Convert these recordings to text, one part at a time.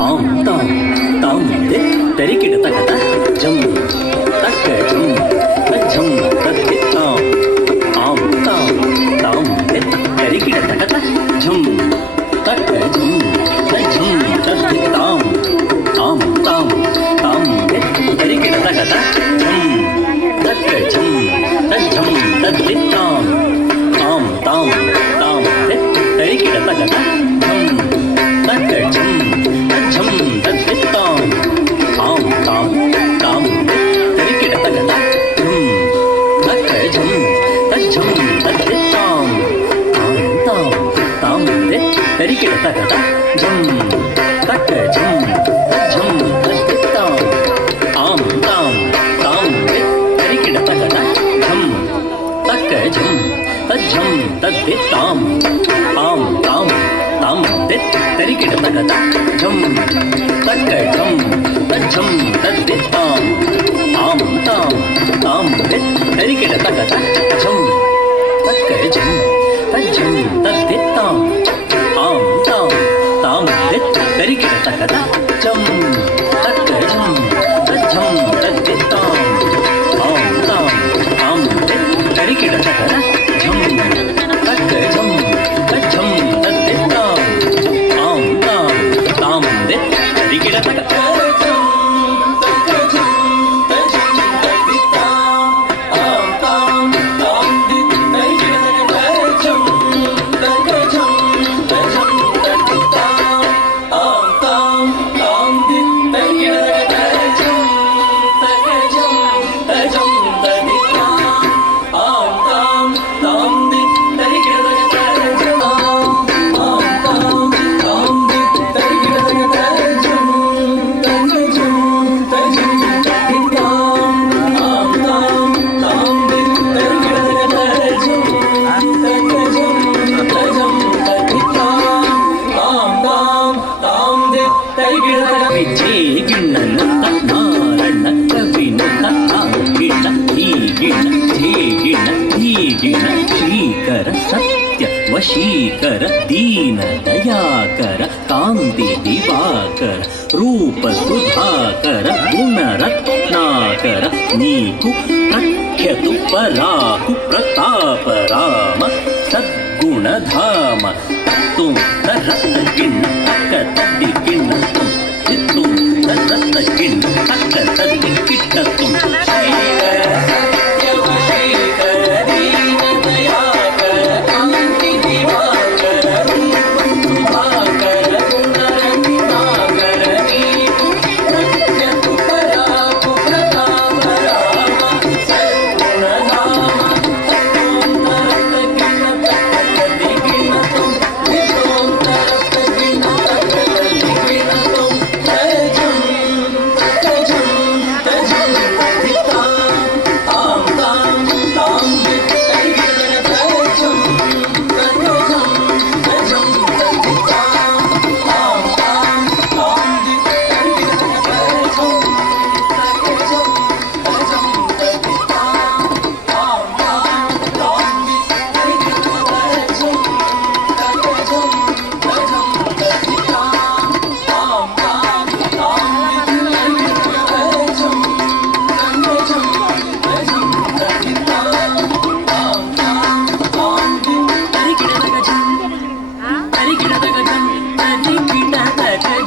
ஆம் தாம் தாம் தரிக்கிட தகத ஜம் தக்க ஜம் தஜம் தத்தி தாம் ஆம் தாம் தாம் தரிக்கிட தகத ஜம் தக்க ஜம் தஜம் தத்தி தாம் ஆம் தாம் தாம் தரிக்கிட தகத ஜம் தக்க ஜம் தஜம் தத்தி தாம் ஆம் தாம் தாம் தரிக்கிட தகத ஜம் தக்க ஜம் தஜம் தத்தி தாம் ஆம் தாம் தாம் தரிக்கிட தகத ஜம் தக்க ஜம் தஜம் தத்தி தாம் ஆம் தாம் தாம் தரிக்கிட தகத ஜம் தக்க ஜம் தஜம் தத்தி தாம் ஆம் தாம் தாம் தரிக்கிட தகத ஜம் தக்க ஜம் தஜம் தத்தி தாம் ஆம் தாம் தாம் தரிக்கிட தகத ஜம் தக்க ஜம் தஜம் தத்தி தாம் ஆம் தாம் தாம் தரிக்கிட தகத ஜம் தக்க ஜம் தஜம் தத்தி தாம் ஆம் தாம் தாம் தரிக்கிட தகத ஜம் தக்க ஜம் தஜம் தத்தி தாம் ஆம் தாம் தாம் தரிக்கிட தகத ஜம் தக்க ஜம் தஜம் தத்தி தாம் ஆம் தாம் தாம் தரிக்கிட தகத ವಶೀಕರ ದೀನ ದಯಾಕರ ಕಾಂತಿ ದಿವಾಕರ ರೂಪ ಸುಧಾಕರ ಗುಣರತ್ನಾಕರ ನೀಕು ಪ್ರಖ್ಯತು ಪರಾಕು ಪ್ರತಾಪ ರಾಮ ಸದ್ಗುಣಧಾಮ ತುಂ ತರತ್ತ ಗಿಣ್ಣ ತಕ್ಕ ತದ್ದಿ ಗಿಣ್ಣ ತುಂ ಚಿತ್ತುಂ ತರತ್ತ ಗಿಣ್ಣ ತಕ್ಕ ತದ್ದಿ ಕಿಟ್ಟ ತುಂ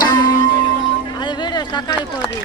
அது வீடு ஸ்டக் ஆகி போகுது.